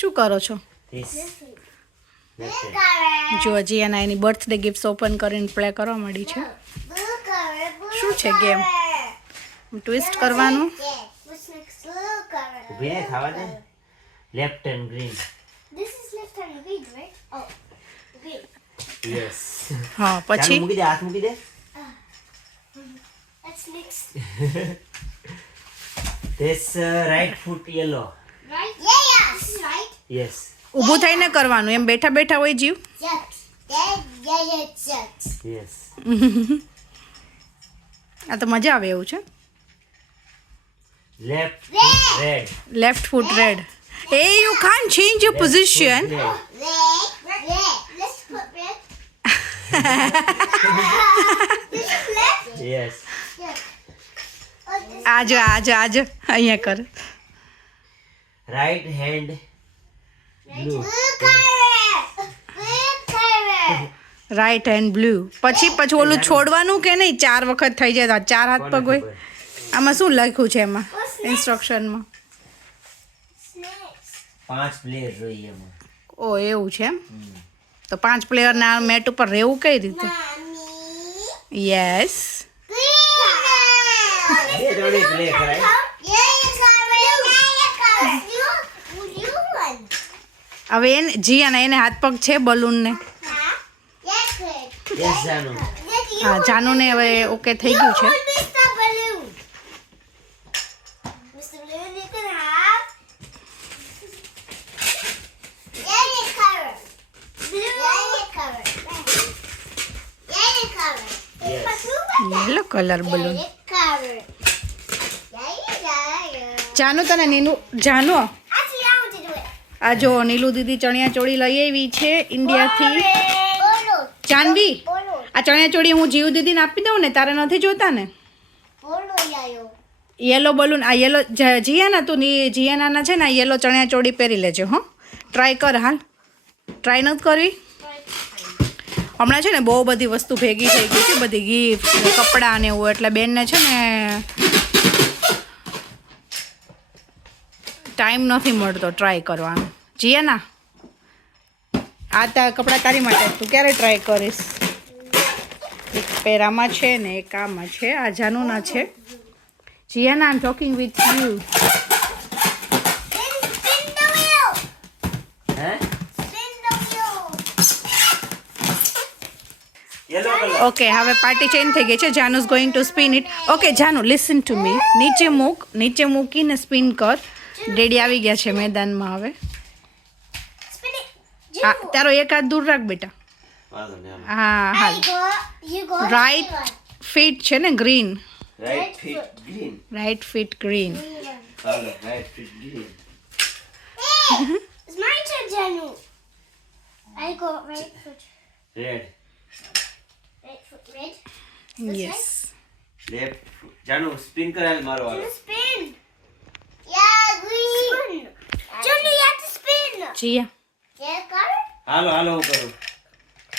શું કરો છો? This. જો હજી એના એની બર્થડે ગિફ્ટ્સ ઓપન કરીને પ્લે કરવા માંડી છે. શું છે ગેમ? ટ્વિસ્ટ કરવાનું. ઉભી રહે, ખાવા દે. Left and green. This is left hand green, right? Oh, green. Yes. હા ચાલો પછી મૂકી દે, હાથ મૂકી દે. That's next. This right foot yellow. Right? Yeah. This is right. Yes. ઊભું થઈને કરવાનું, એમ બેઠા બેઠા હોય જીવ. Yes. Yeah. Yes. Yes. આ તો મજા આવે એવું છે. Left foot red. Left foot red. A you can't change your position. Red. Red. Let's put red. This is left. Yes. Yes. Oh, this આજો અહીંયા કર. Right hand blue. blue color. Blue color. Right hand blue. પછી ઓલું છોડવાનું કે નહીં? 4 વખત થઈ જાય તો 4 હાથ પગ હોય. આમાં શું લખ્યું છે એમાં ઇન્સ્ટ્રક્શનમાં? Snakes. 5 players જોઈએ એમાં. ઓ એવું છે એમ. તો 5 પ્લેયરના મેટ ઉપર રહેવું કઈ રીતે? Mommy. યસ. Green. બે જોડે play કરાય. Blue one. હવે એને જીયાના એને હાથ પગ છે બલૂનને. Huh? Yes, good. Yes, Janu. Yes, you હા જાનુને હવે ઓકે થઈ ગયું છે. hold Mr. Balloon. Mr. Balloon, you can have yellow color. Blue. Yellow color. Yellow color. Yes. Yellow colour balloon. Yellow color. Yellow. Janu તને Nilu Janu Actually, I want to do it. આ જો નીલુ દીદી ચણિયા ચોળી લઈ આવી છે ઇન્ડિયાથી. Bolo. જાનવી Bolo. આ ચણિયા ચોળી હું જીવ દીદીને આપી દઉં ને, તારે નથી જોતા ને? Bolo, yayo. યેલો બલૂન આ યેલો જીયાના તું જીયાના છે ને આ યેલો ચણિયા ચોળી પહેરી લેજો. હો ટ્રાય કર. હાલ ટ્રાય નથી કરવી? હમણાં છે ને બહુ બધી વસ્તુ ભેગી થઈ ગઈ છે, બધી ગિફ્ટ ને કપડાં ને એવું, એટલે બેનને છે ને ટાઈમ નથી મળતો ટ્રાય કરવાનો. જીયાના આ કપડાં તારી માટે, તું ક્યારે ટ્રાય કરીશ? એક પેરામાં છે ને એક આમાં છે, આ જાનુના છે. જીયાના I'm talking with you. Then spin the wheel. હે? Spin the wheel. Yellow color. Okay હવે પાર્ટી ચેન્જ થઈ ગઈ છે. Janu is going to spin it. Okay Janu listen to me. નીચે મૂક, નીચે મૂકીને સ્પિન કર. ડેડી આવી ગયા છે મેદાનમાં હવે. Spin it. આ તારો એક હાથ દૂર રાખ બેટા. વાંધો નહીં, હાલો. હા હાલ. You go. રાઈટ ફીટ છે ને green. Right feet green. Right feet green. હાલો, right feet green. Hey, it's my turn, Janu. I go right foot. Red. Right foot red. Yes. Left foot. Janu spin કરાવે મારો હાલો. Spin. Yeah, green. Janu, you have to spin. Jiya Yeah, got it? હાલો હું કરું.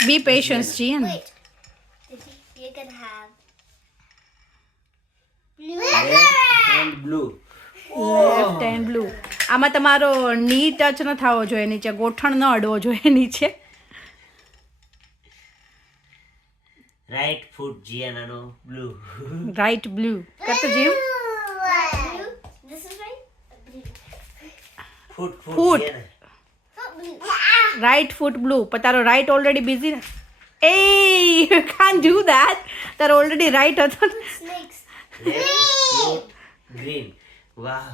બી patience Jiya ને. Wait. You're gonna have blue. Red and blue. Left and blue. આમાં તમારો ની touch ન થવો જોઈએ નીચે, ગોઠણ ન અડવો જોઈએ નીચે. Right foot જીયાનાનો blue. રાઈટ બ્લુ કરતો જીવ. Blue. This is right. Blue. Foot Foot. Jiyana. Not blue. Right foot blue. પણ તારો રાઈટ ઓલરેડી બિઝી. એ યુ કાન્ટ ડુ ધેટ. તારો ઓલરેડી રાઈટ હતો. Snakes. Left foot green. Wow.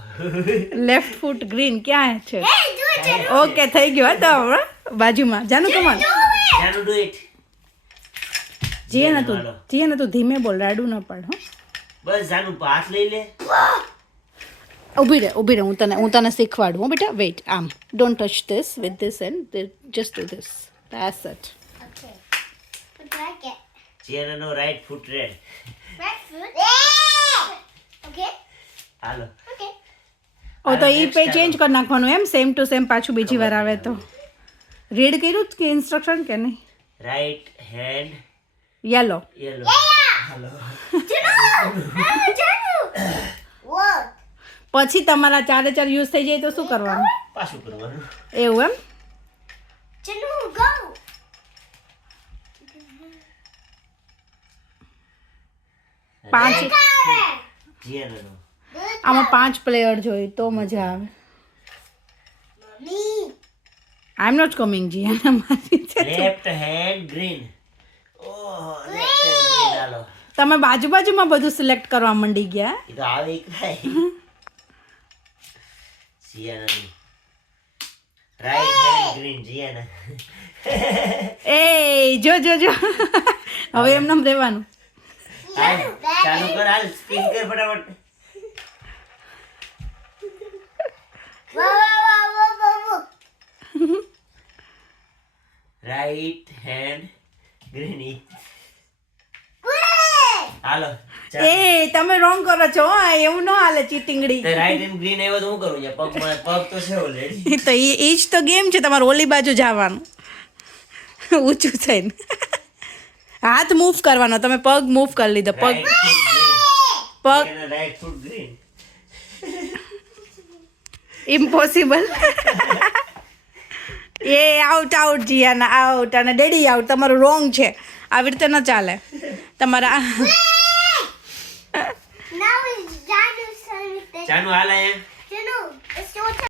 લેફ્ટ ફૂટ ગ્રીન ક્યાં છે? Hey, do it, Janu. Okay થઈ ગયો તો હમણાં બાજુમાં. જાનુ કમાન. Do it. Janu do it. જીયાના હાલો. તું ધીમે બોલ, રાડું ન પાડ. હો બસ જાનુ હાથ લઈ લે. ઊભી રહે હું તને શીખવાડું. હો બેટા વેઇટ. આમ don't touch this with this and just do this. That's it. Okay. What do I get? જીયાનાનો right foot red. Right foot. Yeah. Okay. Hello. Okay. ઓ તો એ પે ચેન્જ કરી નાખવાનું એમ, સેમ ટુ સેમ પાછું બીજી વાર આવે તો. Read કર્યું કે ઇન્સ્ટ્રક્શન કે નહીં? Right hand yellow. yellow. હાલો. Janu. Janu. Whoa. પછી તમારા 4 યુઝ થઈ જાય તો શું કરવાનું? પાછું કરવાનું. એવું એમ? Janu, go. પાંચ જીયાનાનો. આમાં 5 પ્લેયર જોઈએ તો મજા આવે. Mommy. I am not coming Jiyana મારી છે. Left hand green. Oh, left hand green હાલો. તમે બાજુમાં બધું સિલેક્ટ કરવા માંડી ગયા. એ તો આવે કાઈ. જીયાનાની. Right hand green Jiyana. એ જો હવે એમ નામ રહેવાનું. હાલ, ચાલુ કર હાલ સ્પિન કર ફટાફટ. Whoa. Right hand green. Wait. હાલો. એ તમે રોંગ કરો છો હો, એવું ન હાલે ચીટિંગડી. રાઈટ હેન્ડ ગ્રીન આવ્યો તો હું કરું યાર? પગ તો છે ઓલરેડી. તો એ જ તો ગેમ છે, તમારે ઓલી બાજુ જવાનું ઊંચું થઈને હાથ મૂવ કરવાનો. તમે પગ મૂવ કરી લીધો. પગ રાઈટ ફૂટ ગ્રીન. ઇમ્પોસિબલ. એ આઉટ જીયાના આઉટ અને ડેડી આઉટ. તમારું રોંગ છે, આવી રીતે ન ચાલે તમારા. Now it's Janu's turn with the Chanu હાલ અહીંયા. Janu. It's your turn.